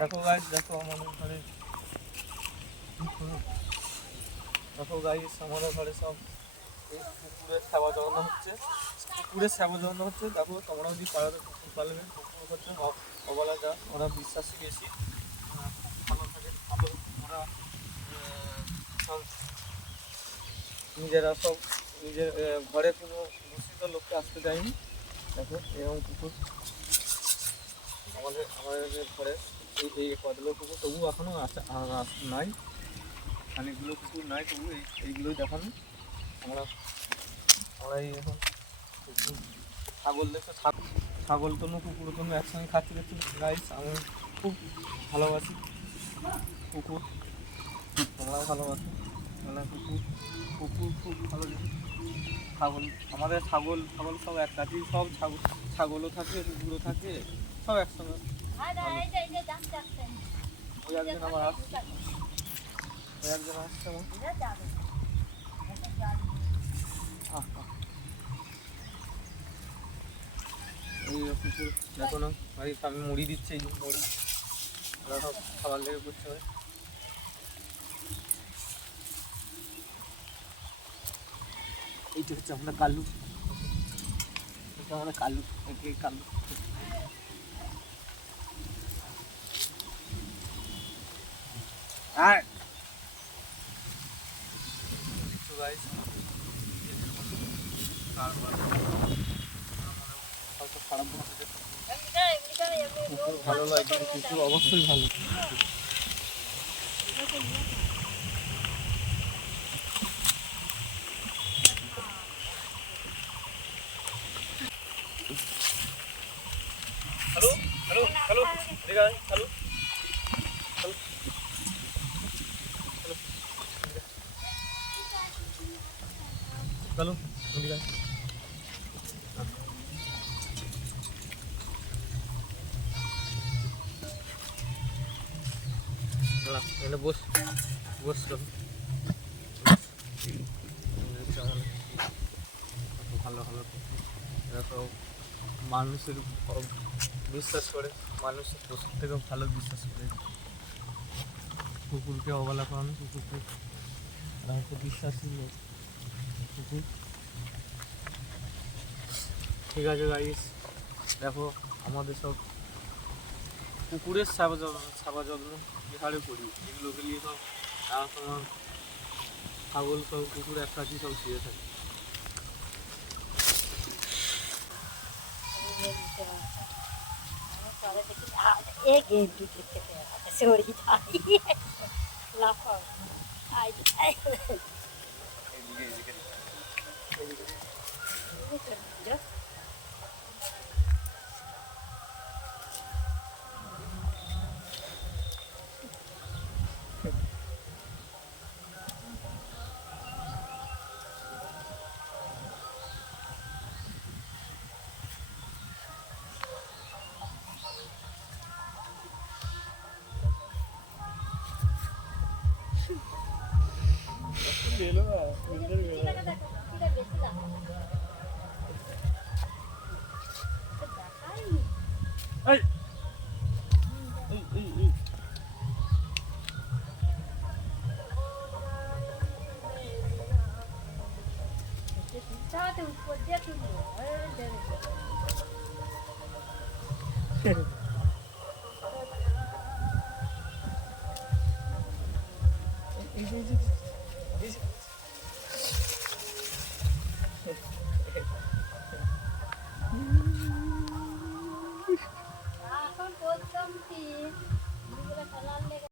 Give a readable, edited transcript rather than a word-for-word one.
দেখো গাইস, দেখো আমাদের ঘরে, দেখো গাইস আমাদের ঘরে সব এই কুকুরের সেবা যত্ন হচ্ছে। কুকুরের সেবা যত্ন হচ্ছে। দেখো তোমরাও যদি পারো তো কুকুর পালবে। কুকুর হচ্ছে অবলা যা, ওরা বিশ্বাসী বেশি, ভালো থাকে, ভালো ওরা সব নিজেরা সব নিজের ঘরে কোনো দূষিত লোককে আসতে দেয়নি। দেখো এরকম কুকুর আমাদের ঘরে এই কতগুলো কুকুর তবু এখনও নাই, অনেকগুলো কুকুর নাই, তবু এইগুলোই দেখানো। আমরা আমরা এই এখন কুকুর ছাগল দেখো, ছাগল তনু কুকুর তনু একসঙ্গে খাচ্ছি দেখছি গাইস। আমি খুব ভালোবাসি কুকুর, তোমরাও ভালোবাসো। মানে কুকুর কুকুর খুব ভালো জিনিস। ছাগল আমাদের ছাগল ছাগল সব এক কাছেই, সব ছাগলও থাকে, কুকুরও থাকে, সব একসঙ্গে। ওই একজন আবার আসছে, ওই একজন আসছে আমার। এই কুকুর দেখো না ভাই, আমি মুড়ি দিচ্ছে, এই মুড়ি ওরা সব খাবার লেগে করতে হবে। এইটা হচ্ছে আমরা কালু, এটা আমরা কালু, কালু। আর গাইস খারাপ ভালো লাগে, কুকুর অবশ্যই ভালো। হ্যালো হ্যালো হ্যালো, ঠিক আছে, হ্যালো হ্যালো হ্যালো, ঠিক আছে। এখানে বস বস ভালো ভালো এরা তো মানুষের বিশ্বাস করে, মানুষের পশুর থেকেও ভালো বিশ্বাস করে। কুকুরকে অবহেলা করানো, কুকুরকে হয়তো বিশ্বাসী লোক কুকুর। ঠিক আছে গাইস, দেখো আমাদের সব কুকুরের সেবা যত্ন বিহারে করি, এগুলোকে নিয়ে সব তোমার ছাগল সব কুকুর এক কাছেই সব শুয়ে থাকে। एक एक दूसरे के सॉरी लाफा आई ले लो।